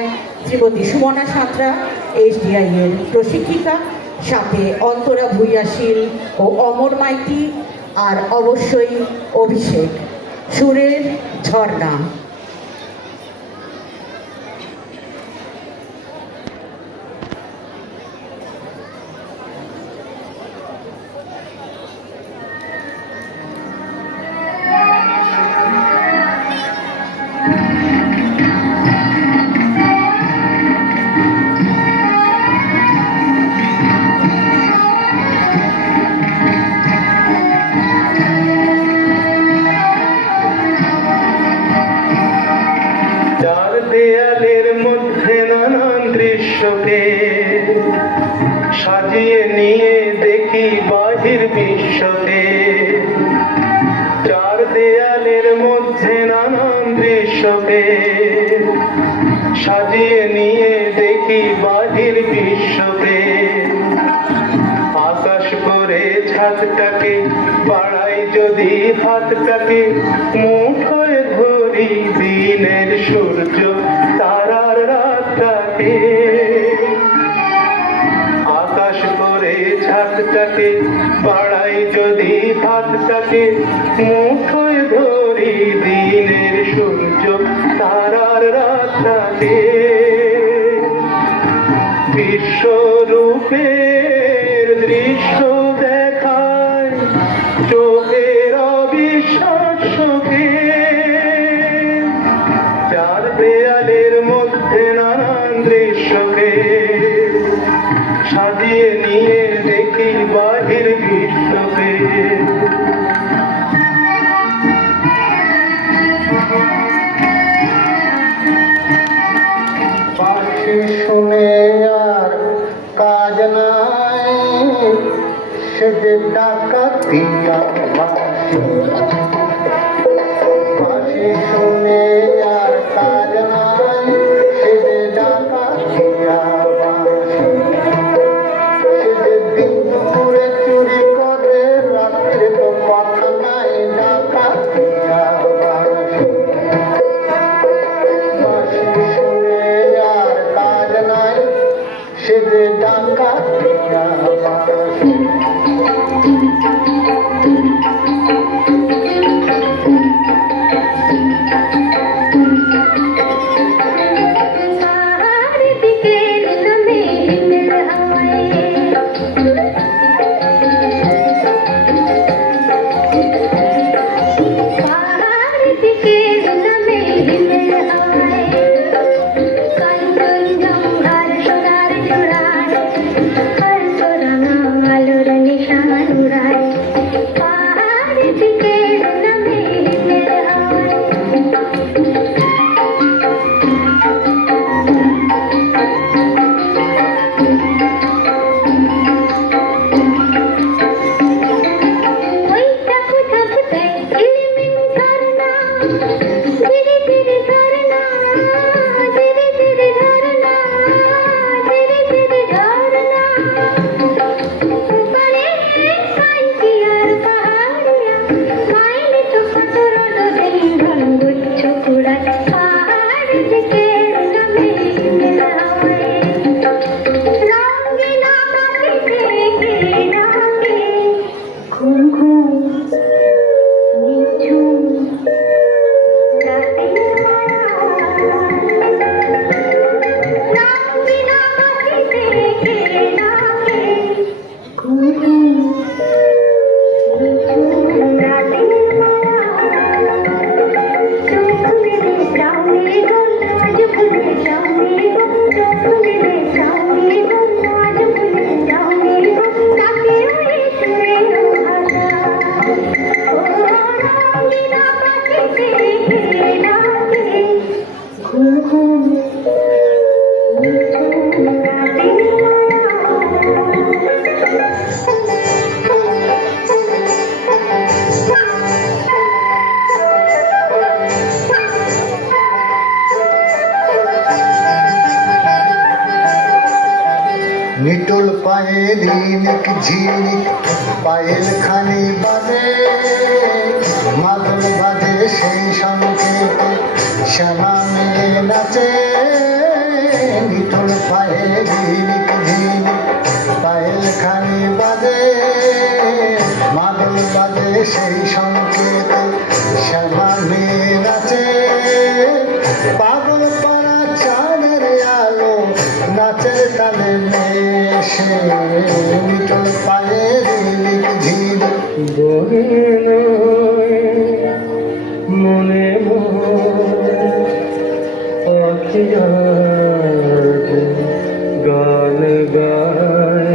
পরিচালনায় শ্রীমতী সুমনা সাঁতরা, SDI এর প্রশিক্ষিকা, সাথে অন্তরা ভূঁইয়াশীল ও অমর মাইতি, আর অবশ্যই অভিষেক। সুরের ঝর্ণা। দেয়ালের মধ্যে নানান দৃশ্যকে সাজিয়ে নিয়ে দেখি বাহির বিশ্বকে। চার দেয়ালের মধ্যে নানান দৃশ্যকে সাজিয়ে নিয়ে দেখি বাহির বিশ্বকে। আকাশ করে ছাদটাকে বাড়াই যদি হাতটাকে, মুঠোয় ধরি দিনের সূর্য তারার রাতটাকে। আকাশ করে ছাদটাকে বাড়াই যদি হাতটাকে, মুঠোয় ধরি দিনের সূর্য তারার রাতটাকে। বিশ্বরূপের দৃশ্য দেখায় চোখের অবিশ্বাসকে। চার দেয়ালের মধ্যে নানান দৃশ্যকে সাজিয়ে নিয়ে দেখি বাহির বিশ্বকে। পাখি শুনে আর কাজ নাই, সে যে ডাকাতিয়া বাঁশি। পাখি শুনে আর কাজ নাই, সে যে ডাকাতিয়া বাঁশি। সে যে দিন দুপুরে চুরি করে, রাত্রে তো কথা নাই, ডাকাতিয়া বাঁশি। বাঁশি শুনে আর কাজ নাই, সে যে ডাকাতিয়া বাঁশি। নিটুল পায়ে রিনিক ঝিনিক পায়ের খানি বাজে, মাদল বাজে সেই সংকেতে শ্যামা মেয়ে নাচে। নাচের তালে মেশে নিটোল পায়ে ঝিলিক ঝিলিক বনে নয় মনে পাখি আজ গান গায়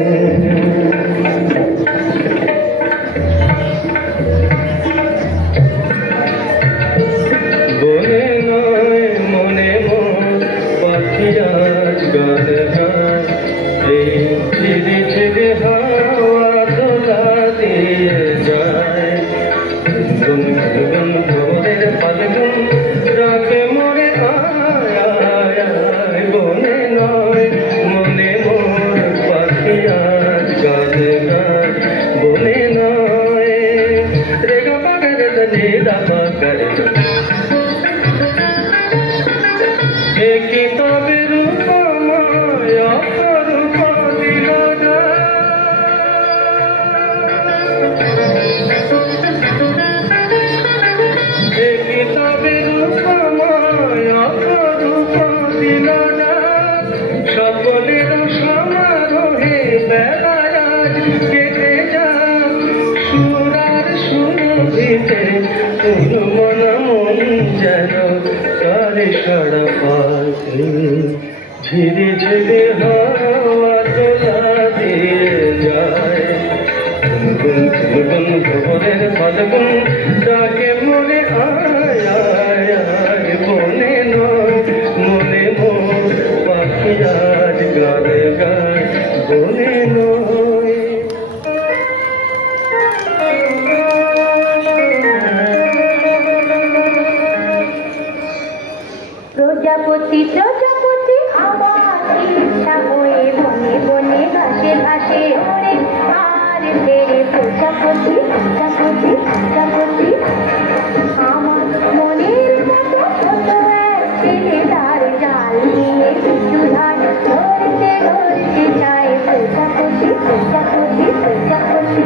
বনে নয় মনে পাখি আজ গান গায় এই ঝিরি ঝিরি হাওয়া দোলা দিয়ে যায় গুন গুন ভোরের ফাল্গুন রাখে মোরে আয় আয় আয় বনে নয় মনে মোর পাখি আজ গান গায় বনে নয় রে গা পাগরে নি দা পাগরে একি তবে রূপময় অপরূপ দিল না একি তবে রূপময় অপরূপ দিল না সকলের সমারোহে বেলায় আজ কেটে যাক সুরার সুরভিতে তোর মন মন যেন কারে সাড়া পায় ঝিরি ঝিরি হাওয়া দোলা দিয়ে যায় গুন গুন ভোরের ফাল্গুন ডাকে মনে আয় আয় আয় বনে নয় মনে মোর পাখি আজ গান গায় বনে নয় প্রজাপতি প্রজাপতি আমার ইচ্ছা হয়ে বনে বনে ঘাসে ঘাসে ওড়ে আর তেরে প্রজাপতি প্রজাপতি প্রজাপতি আমার মনের মতো ছোট এক ছেলে তার জাল নিয়ে কিছু ধান ধরতে ধরতে চায় প্রজাপতি প্রজাপতি প্রজাপতি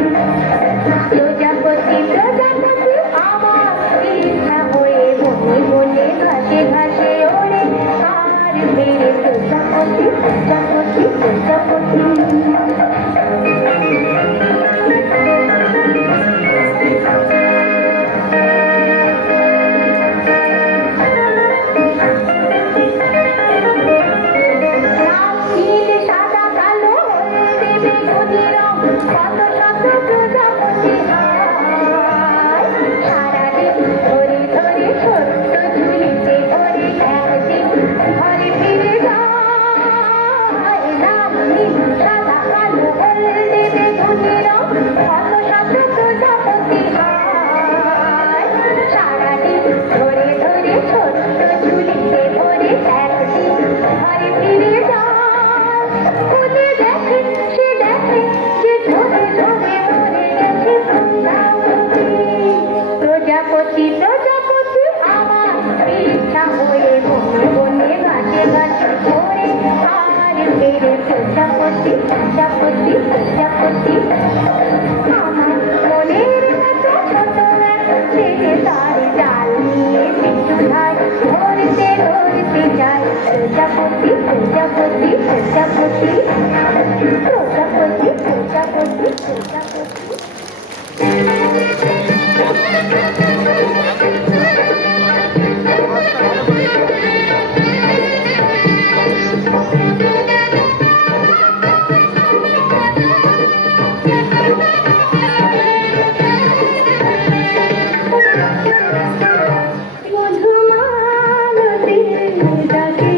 প্রজাপতি প্রজাপতি আমার ইচ্ছা হয়ে বনে বনে ঘাসে ঘাসে ওড়ে আর মেরে প্রজাপতি প্রজাপতি প্রজাপতি লাল নীল সাদা কালো হলদে বেগুনি রং কত শত প্রজাপতি হয় সারাদিন ধরে ধরে ছোট্ট ঝুলিতে করে একদিন ঘরে ফিরে যায় লাল নীল সাদা কালো হলদে বেগুনি রং কত শত প্রজাপতি হয় সারাদিন ধরে ধরে ছোট্ট ঝুলিতে করে একদিন ঘরে ফিরে যায় খুঁজে দেখে সে দেখে যে ধরে ধরে ধরে গেছে প্রজাপতি প্রজাপতি আমার ইচ্ছা হয়ে বনে বনে গাছে গাছে ঘোরে আর ফেরে প্রজাপতি প্রজাপতি প্রজাপতি আমার মনের মতো ছোট এক ছেলে তার জাল নিয়ে পিছু ধার ধরতে ধরতে যায় প্রজাপতি প্রজাপতি প্রজাপতি প্রজাপতি প্রজাপতি প্রজাপতি মধুমালতি ডাকে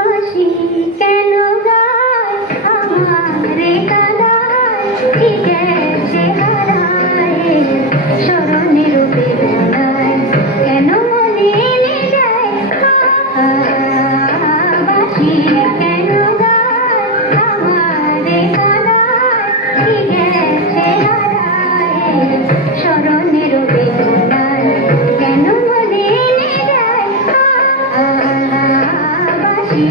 বাঁশি কেন গায় আমারে কাদায় কি গেছে হারায় স্মরণের বেদনায় কেন মনে এলে যায় বাঁশি কেন গায় আমারে কাদায় কি গেছে হারায় স্মরণের বেদনায় কেন মনে এলে যায় বাঁশি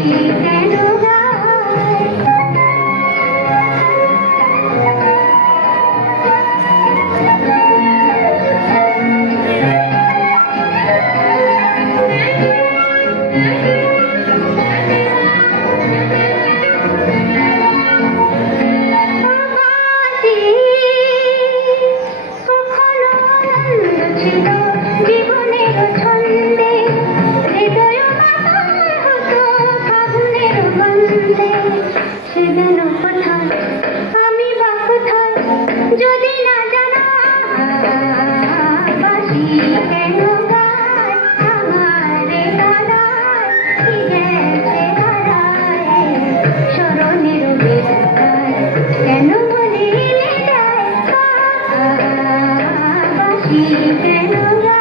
কেন গায় জীবনের ছন্দে হৃদয় হতো ফাগুনের বন্দে সে যেন কোথায় আমি বা কোথায় যদি না জানা বাঁশি কেন গায় আমারে কাদায় কি গেছে হারায় স্মরণের বেদনায় কেন মনে এলে যায় বাঁশি কেন গায়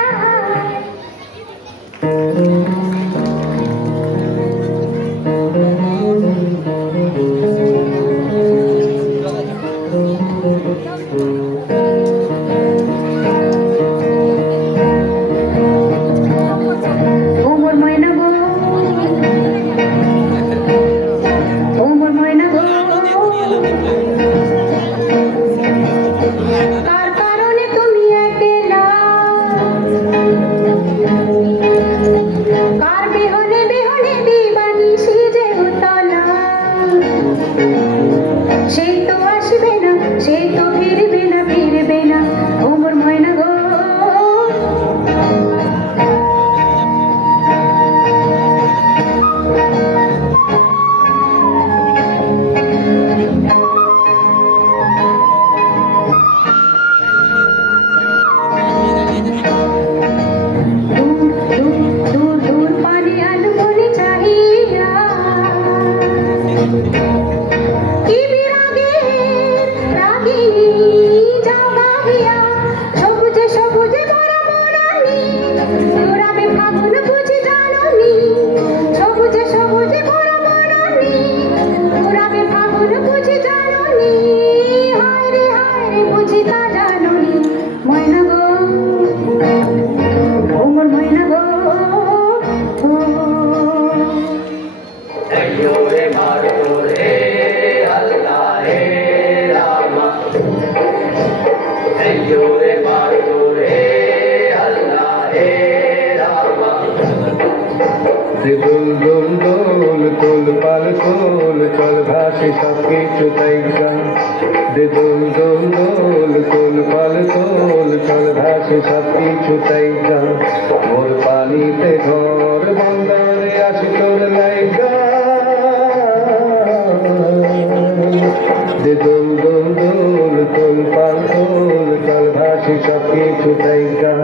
ও মোর ময়না গো ও মোর ময়না গো কার কারণে তুমি একলা কার বিহনে বিহনে দিবানি সিজে উতলা সেই তো আসবে না সেই তো ফিরবে না ফিরবে না ও মোর ময়না গো দূর দূর পানে আলো মনে চাহিয়া কি বিরাগে রাগিনী যাও গাহিয়া সবুজে সবুজে বড় বড়ানি তোরাবে ফাগুন বুঝি জাননি সবুজে সবুজে বড় বড়ানি তোরাবে ফাগুন বুঝি জাননি হায় রে বুঝি তা জাননি ময়না গো ও মোর ময়না গো দোল দোল দোল তোল পাল তোল চল ভাসি সব কিছু তাই গান দোল দোল দোল তোল পাল তোল চল ভাসি সব কিছু তাই গান মোর পানিতে ঘর বন্দরে আসি তোর লাইগা দোল দোল দোল তোল পাল তোল চল ভাসি সব কিছু তাই গান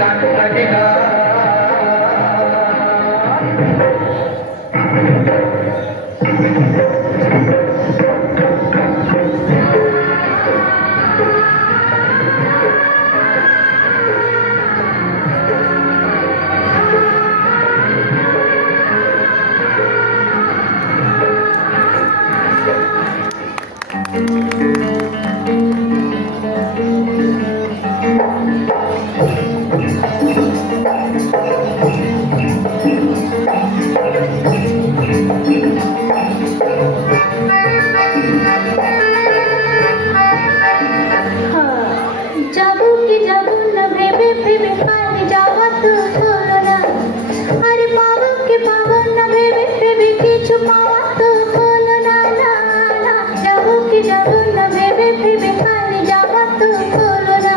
গান থাকে না যাবো কি যাবো না ভেবে ভেবে পানি যাওয়া তো হলো না আরে পাবো কি পাবো না ভেবে ভেবে কিছু পাওয়া তো হলো না না না যাবো কি যাবো না ভেবে ভেবে পানি যাওয়া তো হলো না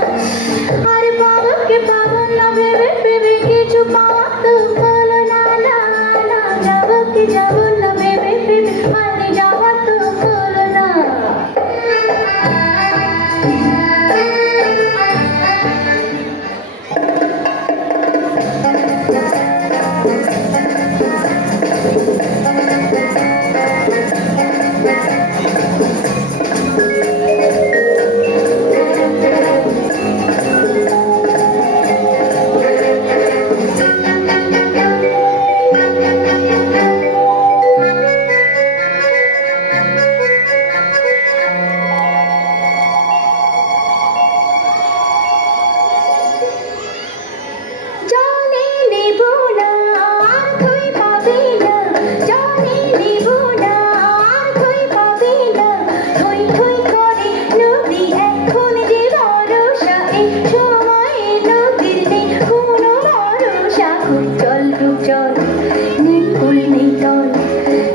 আরে পাবো কি পাবো না ভেবে ভেবে কিছু পাওয়া তো হলো না না না যাবো কি যাবো না ভেবে ভেবে পানি যাওয়া তো হলো না জানি নেব না আর তুই পাবি না জানি নেব না আর তুই পাবি না থই থই করে নদী এখন যে ভরসা এই সময়ে নদীর নেই কোনো ভরসা খুব জল ডুব জল নিকুল নেই তল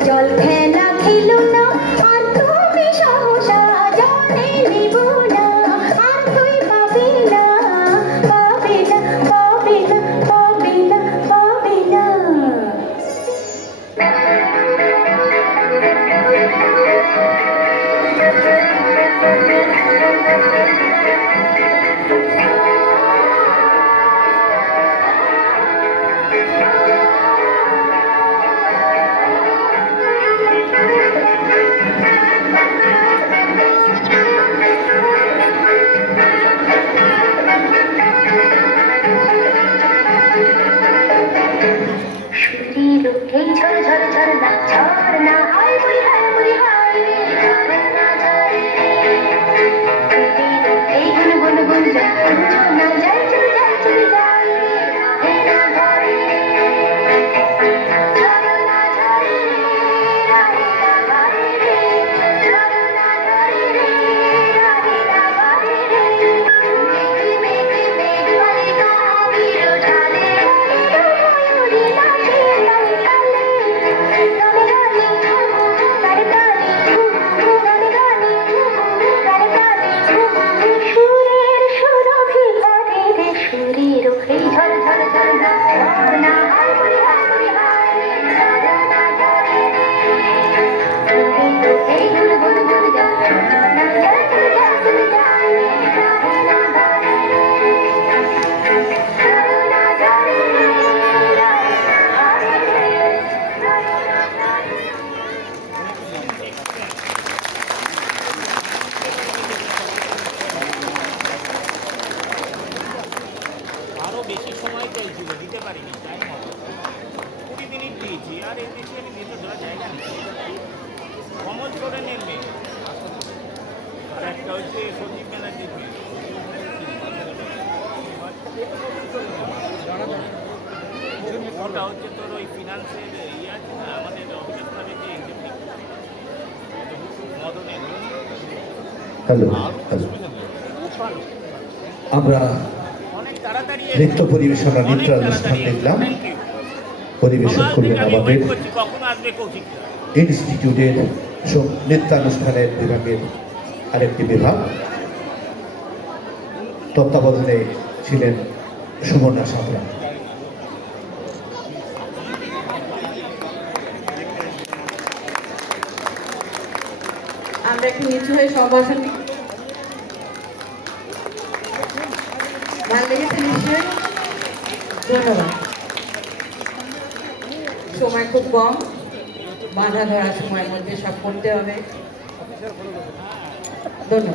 জল খেলা খেলো না আর তুমি সহসা জানি নেব না আর তুই পাবি না পাবি না পাবি না পাবি না পাবি না শুধু এই ঝর ঝর ঝরনা ঝরনা হায় বুড়ি হায় রে ঝরনা ঝরে এই গুন গুন গুন ঝরনা যাই চলে যাই চলে যাই হে না ঘরে ঝরনা ঝরে রাহে না ঘরে রে ঝরনা ঝরে রে রাহে না ঘরে রে মেঘ মেঘ মেঘ বালিকা বীর ঢালে ময়ূরী নাচে তালে তালে গানে গানে তারে তালে গানে গানে তারে তালে সুরের সুরভি করে রে সুরের এই ঝর ঝর ঝরনা ঝরনা হায় বুড়ি হায় ঝরনা ঝরে এই গুন গুন গুন ঝরনা যাই চলে যাই চলে যাই রাহে না ঘরে ঝরনা ঝরে রাহে না ঘরে আরও বেশি সময় চাইছিল দিতে পারিনি টাইম মতো 20 মিনিট দিয়েছি আর এর বেশি আমি ভেতর ধরা জায়গা নেই কমল সোরেনের মেয়ে আর একটা হচ্ছে সঞ্জীব ব্যানার্জির মেয়ে ওটা হচ্ছে তোর ওই ফিনান্সের ইয়ে আছে না আমাদের অফিস ক্লাবের যে এক্সিকিউটিভ মদনের হ্যালো আমরা অনেক তাড়াতাড়ি নৃত্য পরিবেশনা নৃত্যানুষ্ঠান দেখলাম পরিবেশন করলেন আমাদের কখন আসবে কৌশিক ইনস্টিটিউটের নৃত্যানুষ্ঠানের বিভাগের আরেকটি বিভাগ তত্ত্বাবধানে ছিলেন সুবর্ণা সাঁতরা। আমরা একটু নিচু হয়ে সম্ভাষণ ভালো লেগেছে নিশ্চয়ই। ধন্যবাদ। সময় খুব কম, বাঁধা ধরা সময়ের মধ্যে সব করতে হবে। ধন্যবাদ।